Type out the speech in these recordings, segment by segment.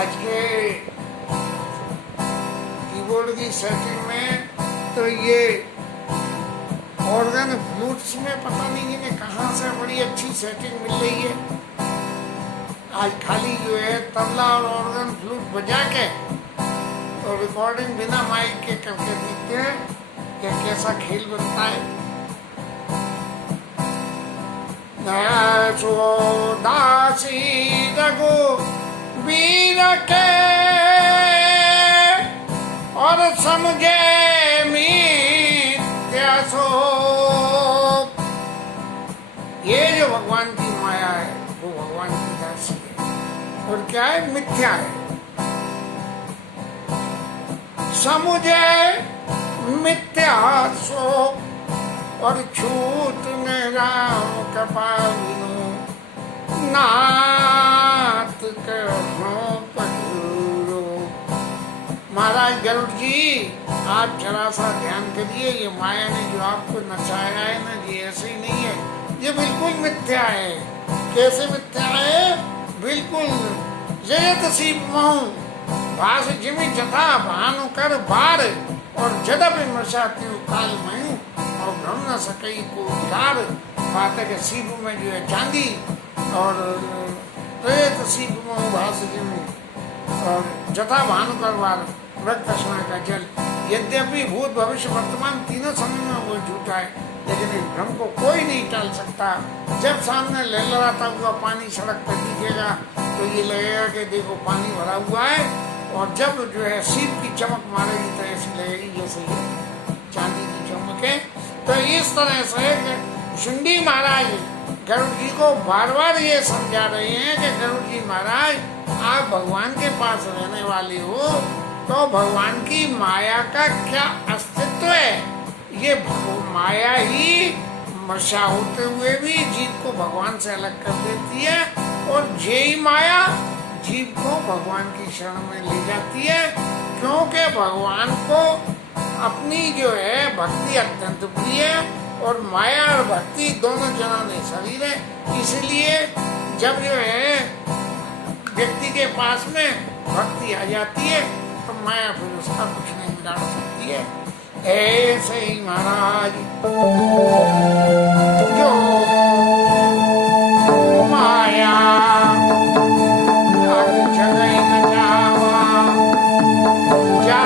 आज के कीबोर्ड की सेटिंग में तो ये ऑर्गन फ्लूट्स में पता नहीं इन्हें कहाँ से बड़ी अच्छी सेटिंग मिल रही है। आज खाली जो है तबला और ऑर्गन फ्लूट बजा के तो रिकॉर्डिंग बिना माइक के करके देखते हैं कि कैसा खेल बनता है। सो दासी रघु वीर के और समझे मिथ्या सो। ये जो भगवान की माया है वो भगवान की दासी है और क्या है, मिथ्या है। समुझे मिथ्या सो और छूट ने राम कपालिनो नाथ कहो पटूरो। महाराज गरुड़ जी आप जरा सा ध्यान करिए, ये माया ने जो आपको नचाया है ना, ये ऐसे ही नहीं है, ये बिल्कुल मिथ्या है। कैसे मिथ्या है? बिल्कुल जयत सीप महू भास जिमि जथा भानु कर बार और जदपि मर्षाती काल मयू और भ्रम न सकई को उतार। बात है कि सीप में जो है चांदी और प्रेत सीप महू भास जिमि और जथा भानु कर बार रक्त स्नान का जल। यद्यपि भूत भविष्य वर्तमान तीनों समय में वो झूठा है, लेकिन इस भ्रम को कोई नहीं टाल सकता। जब सामने लहलहाता हुआ पानी सड़क पर दिखेगा तो ये लगेगा कि देखो पानी भरा हुआ है, और जब जो है सीप की चमक मारेगी तो ऐसी लगेगी जैसे ये चांदी की चमक है। तो इस तरह से शुंडी महाराज गरुड़ जी को बार बार ये समझा रहे हैं कि गरुड़ जी महाराज आप भगवान के पास रहने वाले हो, तो भगवान की माया का क्या अस्तित्व है? ये माया ही मर्षा होते हुए भी जीव को भगवान से अलग कर देती है, और यही माया जीव को भगवान की शरण में ले जाती है, क्योंकि भगवान को अपनी जो है भक्ति अत्यंत प्रिय है, और माया और भक्ति दोनों जनाने शरीर है। इसलिए जब जो है व्यक्ति के पास में भक्ति आ जाती है तो माया फिर उसका कुछ नहीं बिगाड़ सकती है। ऐसे ही महाराज जो माया आगे जगह न जावा जा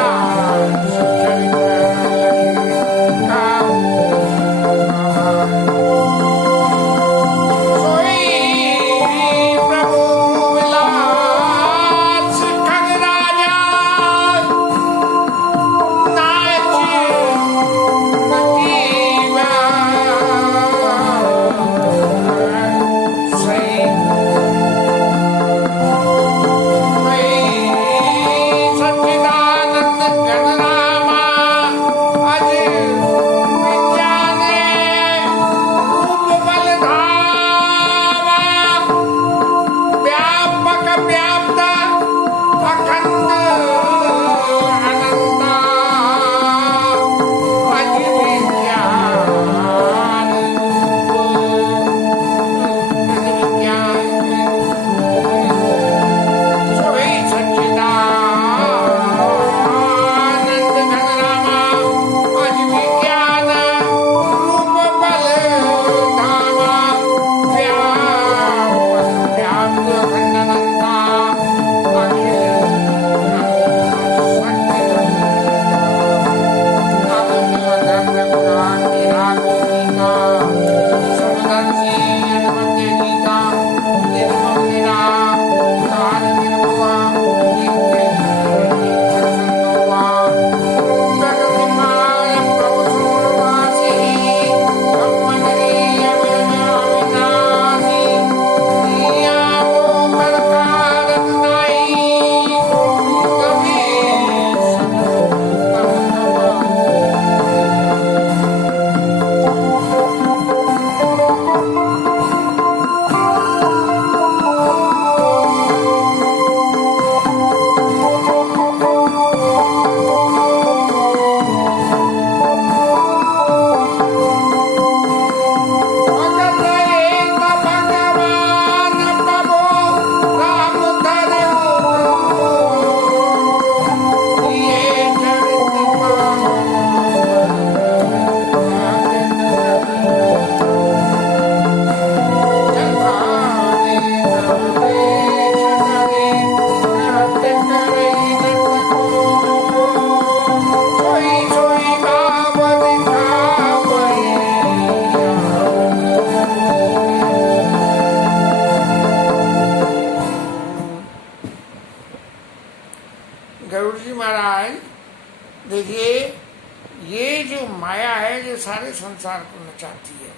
सारे संसार को नचाती है।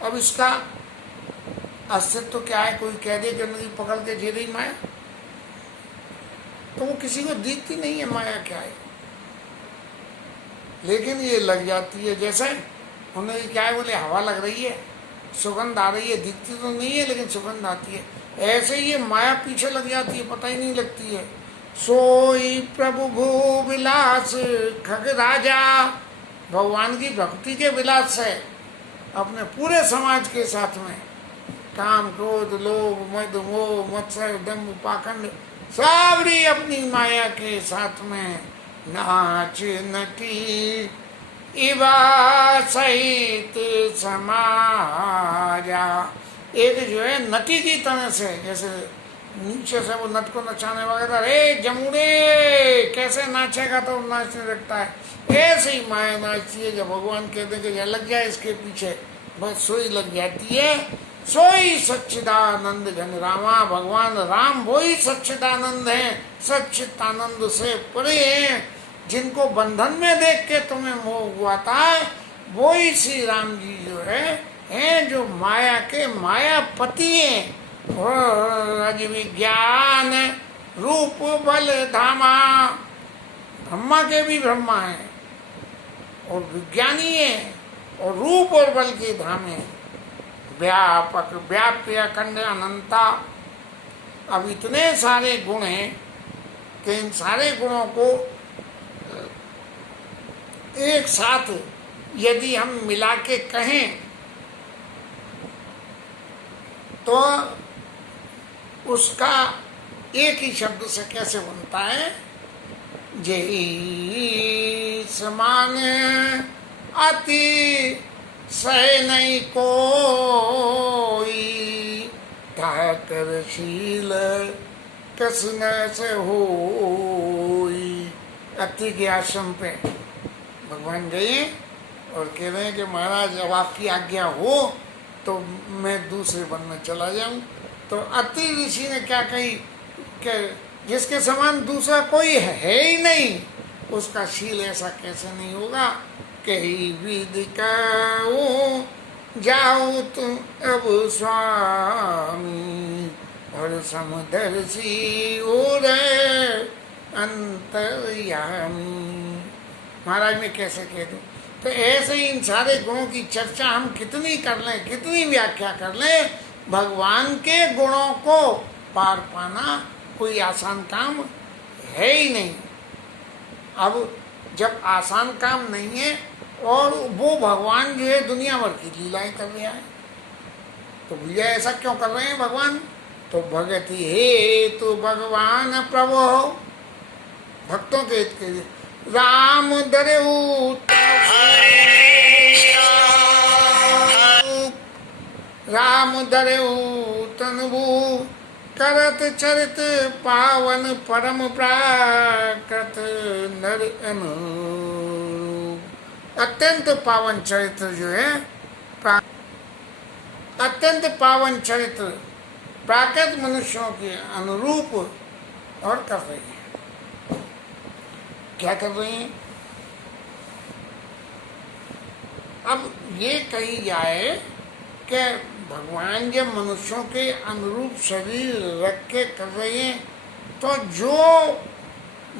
अब इसका अस्तित्व क्या है? कोई कह दे कि नदी पकड़ के झेल रही माया, तो वो किसी को दिखती नहीं है माया क्या है, लेकिन ये लग जाती है। जैसे उन्हें क्या है, बोले हवा लग रही है, सुगंध आ रही है, दिखती तो नहीं है लेकिन सुगंध आती है। ऐसे ही ये माया पीछे लग जाती है, पता ही नहीं लगती है। सोई प्रभु भू विलास खग राजा, भगवान की भक्ति के विलास से अपने पूरे समाज के साथ में काम क्रोध लोभ मद मोह मत्सर दम्भ पाखंड सबरी अपनी माया के साथ में नाच नटी इवा सहित समाजा। एक जो है नटी की तरह से, जैसे नीचे से वो नट को नचाने वगैरह, रे जमुने कैसे नाचेगा तो नाचने लगता है, ऐसे ही माया नाचती है। जब भगवान कहते हैं कि लग जाए इसके पीछे, बस सोई लग जाती है। सोई सच्चिदानंद घन रामा, भगवान राम वही सच्चिदानंद है, सच्चिदानंद से परे हैं, जिनको बंधन में देख के तुम्हें मोह हुआ था, वही श्री राम जी जो है जो माया के मायापति हैं। और विज्ञान रूप बल धामा, ब्रह्मा के भी ब्रह्मा है और विज्ञानी है और रूप और बल के धाम है। व्यापक व्याप्य अखंड अनंता। अब इतने सारे गुण हैं कि इन सारे गुणों को एक साथ यदि हम मिला के कहें तो उसका एक ही शब्द से कैसे बनता है? जय समान अति सह नहीं कोई, ठाकर शील कस न से होई। अति के आश्रम पे भगवान गए और कह रहे हैं कि महाराज अब आपकी आज्ञा हो तो मैं दूसरे वन में चला जाऊं। तो अति ऋषि ने क्या कही कि जिसके समान दूसरा कोई है ही नहीं, उसका शील ऐसा कैसे नहीं होगा। कही विधि कहूं जाऊं तुम अब स्वामी, और समदर्शी और अंतर्यामी। महाराज मैं कैसे कह दूं? तो ऐसे ही इन सारे गुणों की चर्चा हम कितनी कर लें, कितनी व्याख्या कर लें, भगवान के गुणों को पार पाना कोई आसान काम है ही नहीं। अब जब आसान काम नहीं है और वो भगवान जो है दुनिया भर की लीलाएं कर रहा है, तो भैया ऐसा क्यों कर रहे हैं भगवान? तो भगति हे तो भगवान प्रभु, भक्तों के हित के लिए राम दरेऊ राम दरेऊ तनबू, करत चरित पावन परम प्राकृत नर अनुरूप। अत्यंत पावन चरित्र जो है, अत्यंत पावन चरित्र प्राकृत मनुष्यों के अनुरूप और कर रही है। क्या कर रही हैं? अब ये कही जाए कि भगवान जब मनुष्यों के अनुरूप शरीर रख के कर रहे हैं, तो जो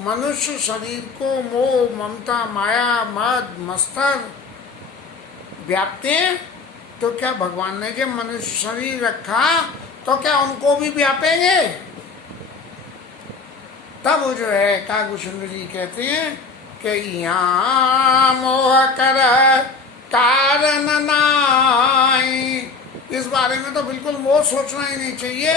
मनुष्य शरीर को मोह ममता माया मद मत्सर व्यापते हैं, तो क्या भगवान ने जब मनुष्य शरीर रखा तो क्या उनको भी व्यापेंगे? तब वो जो है कागभूषण जी कहते हैं कि यहाँ मोह कर कारण नाई। इस बारे में तो बिल्कुल मोह सोचना ही नहीं चाहिए,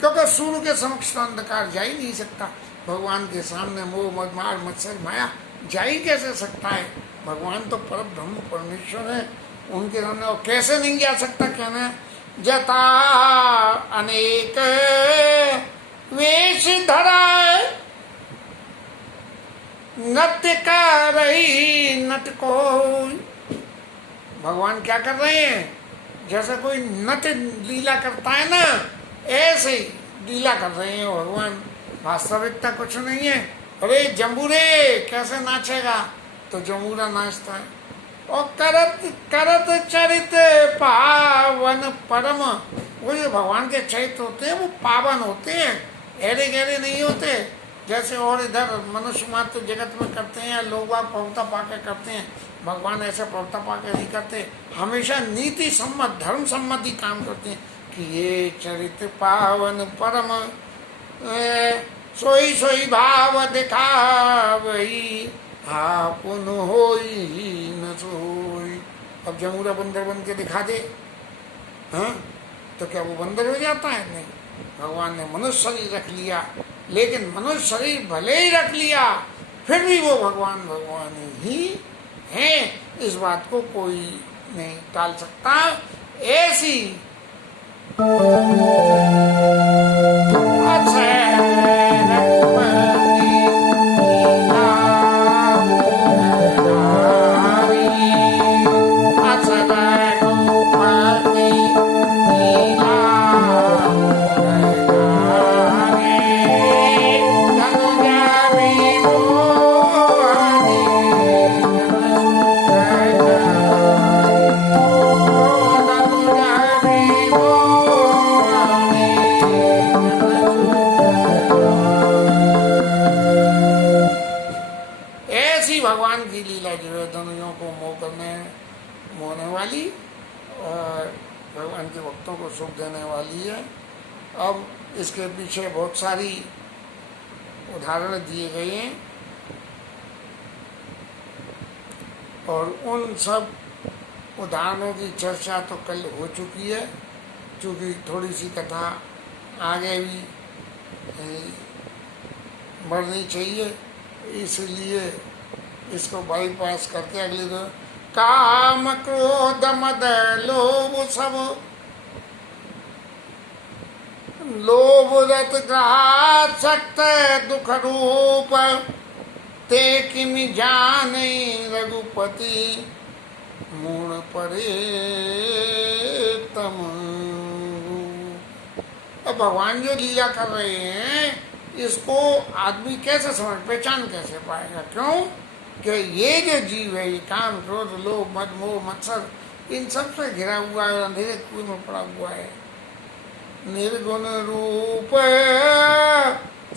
क्योंकि सूर्य के समक्ष तो अंधकार जा ही नहीं सकता। भगवान के सामने मोह मद मार मत्सर माया जा ही कैसे सकता है? भगवान तो पर ब्रह्म परमेश्वर है, उनके सामने और कैसे नहीं जा सकता? कहना जता अनेक वेश धरा, नृत्य का रही नट को। भगवान क्या कर रहे हैं? जैसे कोई नट लीला करता है ना, ऐसे ही लीला कर रहे हैं भगवान। वास्तविकता कुछ नहीं है। अरे जम्बूरे कैसे नाचेगा? तो जम्बूरा नाचता है। और करत करत चरित पावन परम। वो जो भगवान के चरित्र होते हैं वो पावन होते हैं, ऐरे गहरे नहीं होते जैसे और इधर मनुष्य मात्र जगत में करते हैं या लोग प्रवृत्ता पाके करते हैं। भगवान ऐसे प्रवृत्ता पाके नहीं करते, हमेशा नीति सम्मत धर्म सम्मत ही काम करते हैं कि ये चरित्र पावन परम सोई सोई भाव दिखावई आपुन होई न सोई। अब जमूरा बंदर बन के दिखा दे, हाँ, तो क्या वो बंदर हो जाता है? नहीं, भगवान ने मनुष्य शरीर रख लिया, लेकिन मनुष्य शरीर भले ही रख लिया फिर भी वो भगवान भगवान ही है, इस बात को कोई नहीं टाल सकता। ऐसी भगवान की लीला जो है धनुयों को मोह करने मोहने वाली और भगवान के भक्तों को सुख देने वाली है। अब इसके पीछे बहुत सारी उदाहरण दिए गए हैं और उन सब उदाहरणों की चर्चा तो कल हो चुकी है, क्योंकि थोड़ी सी कथा आगे भी बढ़नी चाहिए, इसलिए इसको बाईपास करके अगले दो काम क्रोध मद लोभ सब लोभ रत ग्रास सक्त दुख रूप ते किम जाने रघुपति मूण परे तम। अब भगवान जो लीला कर रहे हैं इसको आदमी कैसे समझ पहचान कैसे पाएगा? क्यों कि ये जो जीव है ये काम क्रोध लोभ मद मोह मत्सर इन सब से घिरा हुआ है, अंधेरे कुएं में पड़ा हुआ है। निर्गुण रूप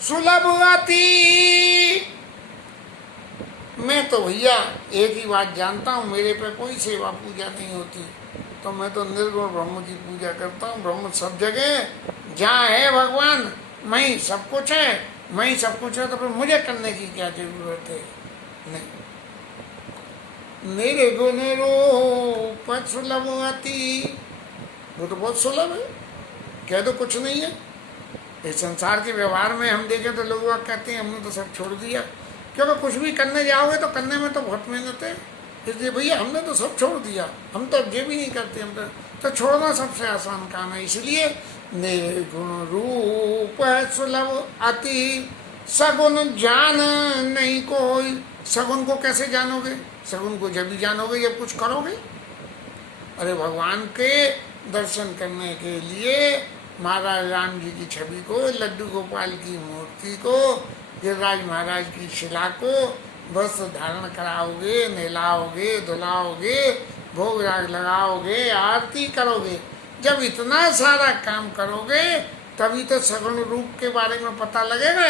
सुलभ अति। मैं तो भैया एक ही बात जानता हूँ, मेरे पे कोई सेवा पूजा नहीं होती, तो मैं तो निर्गुण ब्रह्म की पूजा करता हूँ। ब्रह्म सब जगह जहाँ है भगवान वहीं सब कुछ है, वहीं सब कुछ है, तो फिर मुझे करने की क्या जरूरत है? नहीं। निर्गुण रूप सुलभ अति, वो तो बहुत सुलभ है, कह दो कुछ नहीं है। इस संसार के व्यवहार में हम देखें तो लोग कहते हैं हमने तो सब छोड़ दिया, क्योंकि कुछ भी करने जाओगे तो करने में तो बहुत मेहनत है, इसलिए भैया हमने तो सब छोड़ दिया, हम तो ये भी नहीं करते, हम तो छोड़ना सबसे आसान काम है। इसलिए निर्गुण रूप सुलभ अति सगुन जान नहीं कोई। सगुन को कैसे जानोगे? सगुन को जब भी जानोगे जब कुछ करोगे। अरे भगवान के दर्शन करने के लिए महाराज राम जी की छवि को, लड्डू गोपाल की मूर्ति को, गिरिराज महाराज की शिला को बस धारण कराओगे, नहलाओगे, धुलाओगे, भोग राग लगाओगे, आरती करोगे। जब इतना सारा काम करोगे तभी तो सगुण रूप के बारे में पता लगेगा,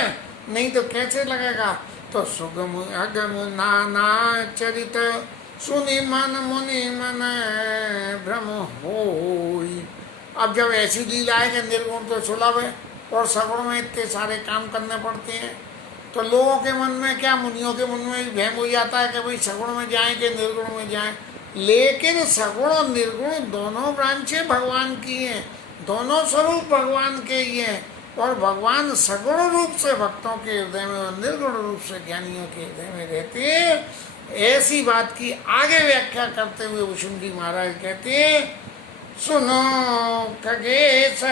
नहीं तो कैसे लगेगा? तो सुगम अगम नाना चरित सुनि मन मुनि मन भ्रम होई। अब जब ऐसी लीला है कि निर्गुण तो सुलभ है और सगुण में इतने सारे काम करने पड़ते हैं, तो लोगों के मन में क्या, मुनियों के मन में भी भ्रम हो जाता है कि भाई सगुण में जाएं कि निर्गुण में जाएं। लेकिन सगुण और निर्गुण दोनों ब्रांचें भगवान की हैं, दोनों स्वरूप भगवान के ही हैं, और भगवान सगुण रूप से भक्तों के हृदय में और निर्गुण रूप से ज्ञानियों के हृदय में रहते हैं। ऐसी बात की आगे व्याख्या करते हुए वशिष्ठ जी महाराज कहते हैं, सुनो खगेश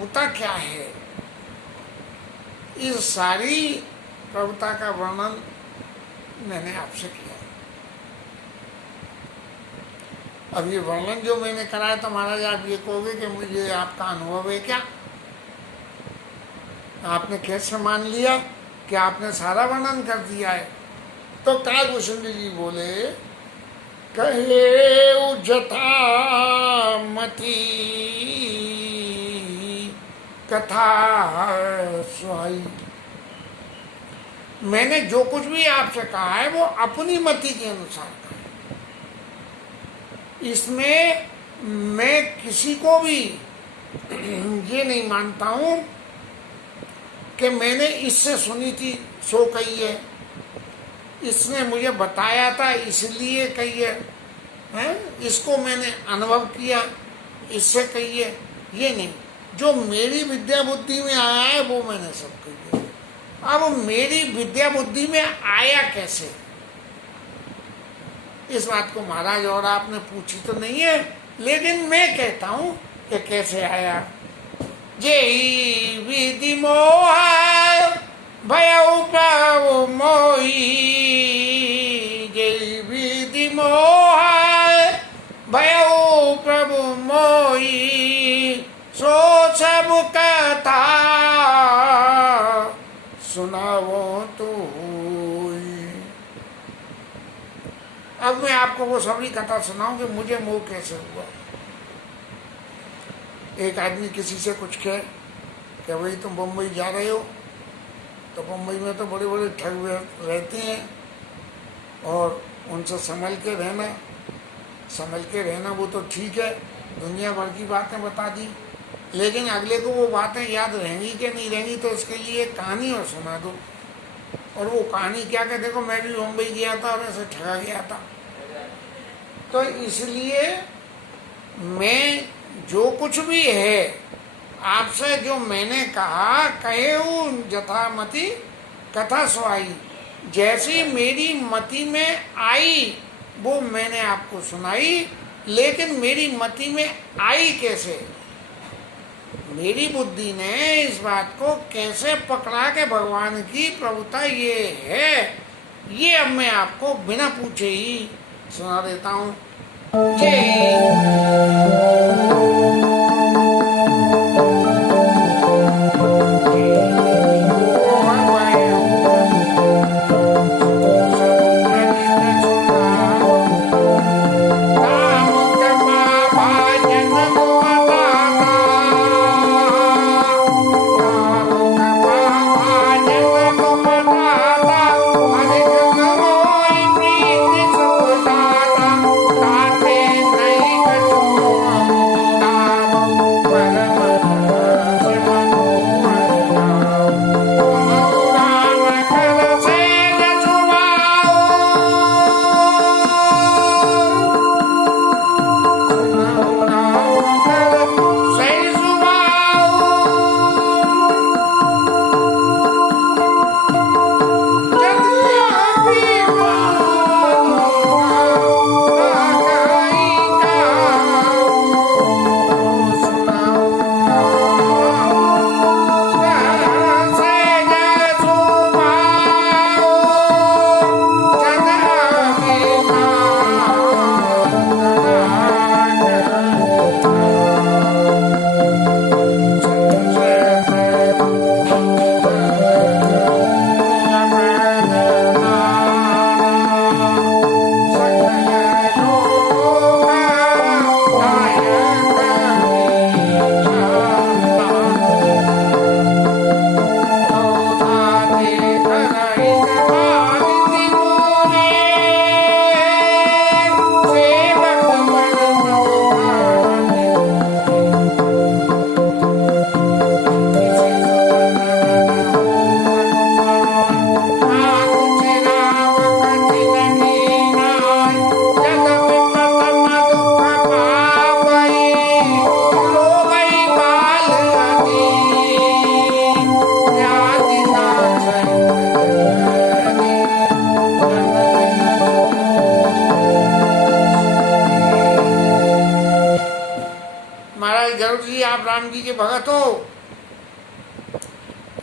प्रभुता क्या है, इस सारी प्रभुता का वर्णन मैंने आपसे किया। अब ये वर्णन जो मैंने कराया तो महाराज आप ये कहोगे कि मुझे आपका अनुभव है क्या? आपने कैसे मान लिया कि आपने सारा वर्णन कर दिया है? तो काकभूषण जी बोले, कहे जथा मति कथा सुहाई। मैंने जो कुछ भी आपसे कहा है वो अपनी मति के अनुसार कहा है। इसमें मैं किसी को भी ये नहीं मानता हूं कि मैंने इससे सुनी थी सो कही है, इसने मुझे बताया था इसलिए कही है, इसको मैंने अनुभव किया इससे कही है, ये नहीं। जो मेरी विद्या बुद्धि में आया है वो मैंने सब कही है। अब मेरी विद्या बुद्धि में आया कैसे, इस बात को महाराज और आपने पूछी तो नहीं है, लेकिन मैं कहता हूं कि कैसे आया। जय विधि मोह भयउ प्रभु मोही, जय विधि मोह भयउ प्रभु मोही, सो सब कथा सुनावो तू। अब मैं आपको वो सभी कथा सुनाऊं कि मुझे मोह कैसे हुआ। एक आदमी किसी से कुछ कहे कि भाई तुम बम्बई जा रहे हो, तो बम्बई में तो बड़े बड़े ठग रहते हैं और उनसे संभल के रहना वो तो ठीक है, दुनिया भर की बातें बता दी, लेकिन अगले को वो बातें याद रहेंगी कि नहीं रहेंगी, तो इसके लिए एक कहानी और सुना दो। और वो कहानी क्या कहते, देखो मैं भी मुंबई गया था और ऐसे ठगा गया था। तो इसलिए मैं जो कुछ भी है आपसे जो मैंने कहा, कहे जथामति कथा सुहाई, जैसी मेरी मति में आई वो मैंने आपको सुनाई। लेकिन मेरी मति में आई कैसे, मेरी बुद्धि ने इस बात को कैसे पकड़ा कि भगवान की प्रभुता ये है, ये अब मैं आपको बिना पूछे ही सुना देता हूँ।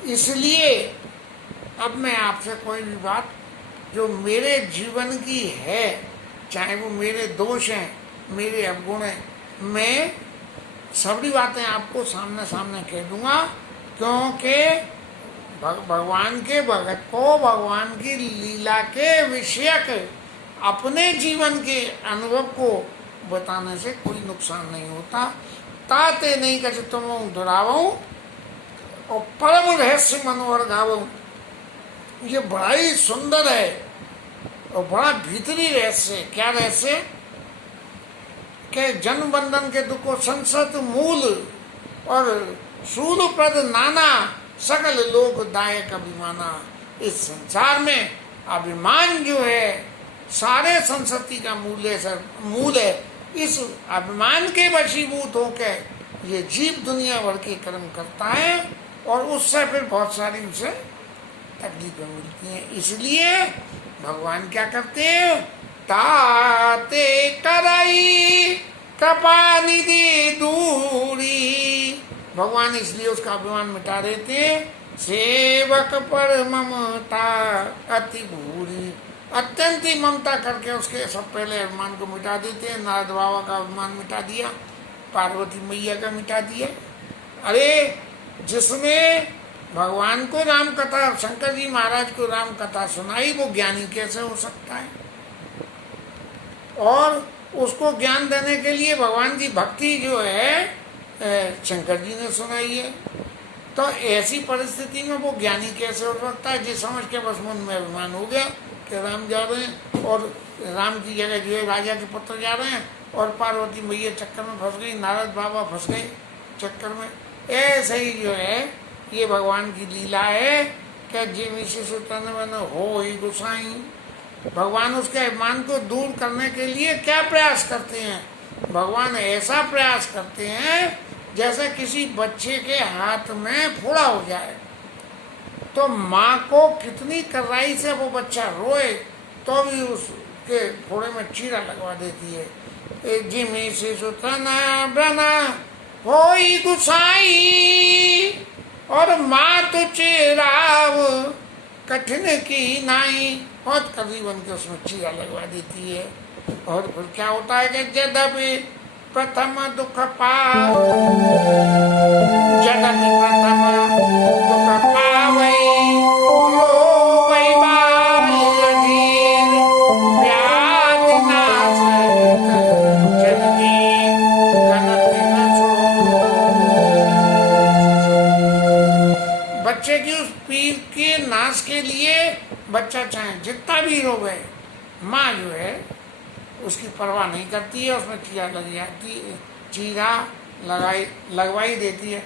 इसलिए अब मैं आपसे कोई भी बात जो मेरे जीवन की है, चाहे वो मेरे दोष हैं, मेरे अवगुण हैं, मैं सभी बातें आपको सामने सामने कह दूंगा, क्योंकि भगवान के भगत को भगवान की लीला के विषयक अपने जीवन के अनुभव को बताने से कोई नुकसान नहीं होता। ताते नहीं कछ तुम दुरावूं और परम रहस्य मनोहर गावूं। ये बड़ा ही सुंदर है और बड़ा भीतरी रहस्य है। क्या रहस्य? के जन्म बंधन के दुखो संसत मूल और सूल प्रद नाना सकल लोक दायक अभिमाना। इस संसार में अभिमान जो है सारे संसति का मूल है। इस अभिमान के वशीभूत होकर ये जीव दुनिया भर के कर्म करता है और उससे फिर बहुत सारी उसे तकलीफें मिलती हैं। इसलिए भगवान क्या करते हैं? ताते कराई कृपा निधि दूरी। भगवान इसलिए उसका अभिमान मिटा देते हैं। सेवक पर ममता अति भूरी, अत्यंत ही ममता करके उसके सब पहले अभिमान को मिटा देते हैं। नारद बाबा का अभिमान मिटा दिया, पार्वती मैया का मिटा दिया। अरे जिसने भगवान को राम कथा, शंकर जी महाराज को राम कथा सुनाई, वो ज्ञानी कैसे हो सकता है? और उसको ज्ञान देने के लिए भगवान की भक्ति जो है शंकर जी ने सुनाई है। तो ऐसी परिस्थिति में वो ज्ञानी कैसे हो सकता है? जिस समझ के बस मन में अभिमान हो गया कि राम जा रहे हैं और राम की जगह जो है राजा के पुत्र जा रहे हैं, और पार्वती मैया चक्कर में फंस गई, नारद बाबा फंस गए चक्कर में। ऐसे ही जो है ये भगवान की लीला है कि जिमिषु तन मन हो ही गुसाई। भगवान उसके अभिमान को दूर करने के लिए क्या प्रयास करते हैं? भगवान ऐसा प्रयास करते हैं जैसे किसी बच्चे के हाथ में फोड़ा हो जाए, तो माँ को कितनी कर्राई से वो बच्चा रोए तो भी उसके फोड़े में चीरा लगवा देती है। जिमिषु तन बना होई गुसाई और माँ तुझे राव कठिन की नाई। बहुत कभी बन के उसमें चीरा लगवा देती है। और फिर क्या होता है कि जदपि प्रथम दुख जदपि प्रथम दुख पावई लोभई बाल अधीर व्याधि नाश जननी गणति न सो। बच्चे की उस पीर के नाश के लिए बच्चा चाहे जितना भी रोवे, माँ जो है उसकी परवाह नहीं करती है, उसमें चीरा लग जाती, चीरा लगवाई देती है।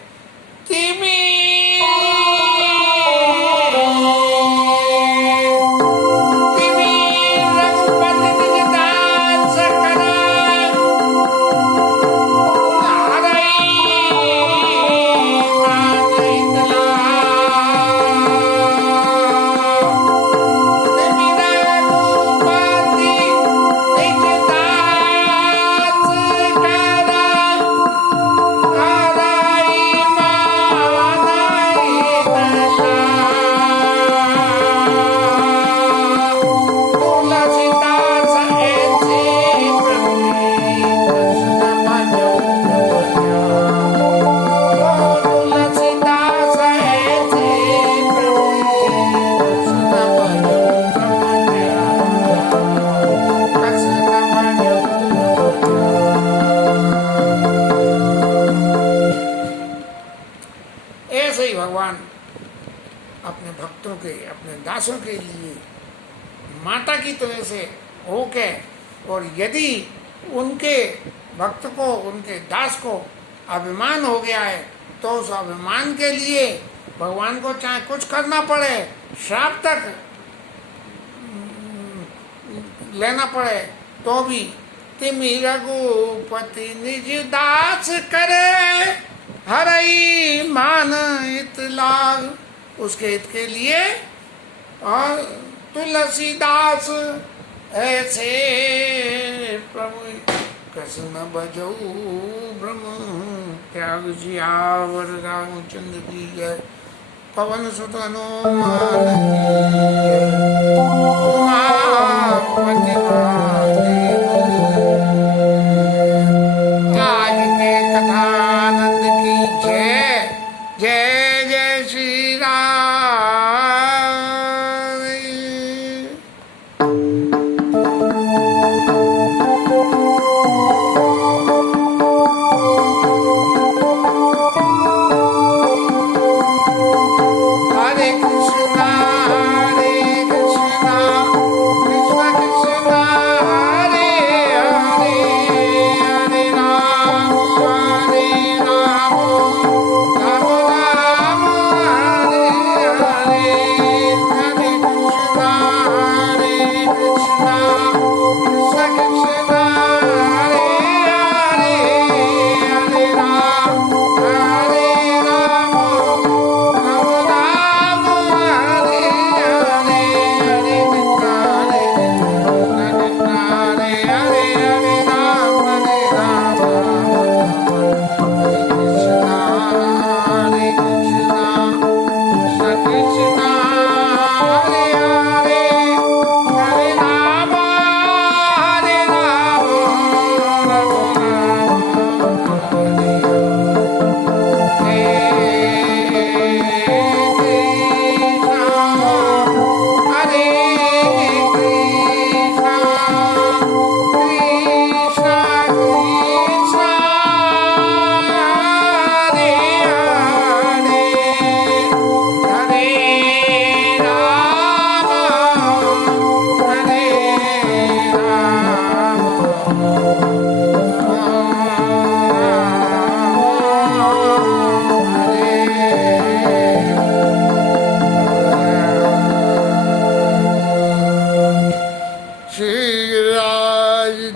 अपने भक्तों के, अपने दासों के लिए माता की तरह से होके, और यदि उनके भक्त को, उनके दास को अभिमान हो गया है तो उस अभिमान के लिए भगवान को चाहे कुछ करना पड़े, श्राप तक लेना पड़े, तो भी तिमि रघुपति निज दास करे हरई मान हित लाग। उसके हित के लिए और तुलसीदास ऐसे प्रभु कृष्ण भजऊ ब्रह्म त्याग सियावर रामचंद्र की जय। पवन सुत हनुमान की जय। उमापति महादेव आज के कथानंद की जय। जय जय श्री राम। हरे कृष्णा कृष्ण कृष्ण हरे हरे, हरे राम राम राम हरे हरे। हरे कृष्णा कृष्ण कृष्ण हरे हरे, हरे राम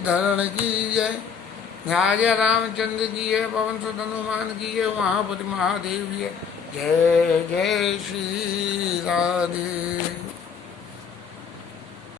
धरण की जय। राजा रामचंद्र की है, पवन सुत हनुमान की है, महापति महादेव की है। जय जय श्री राधे।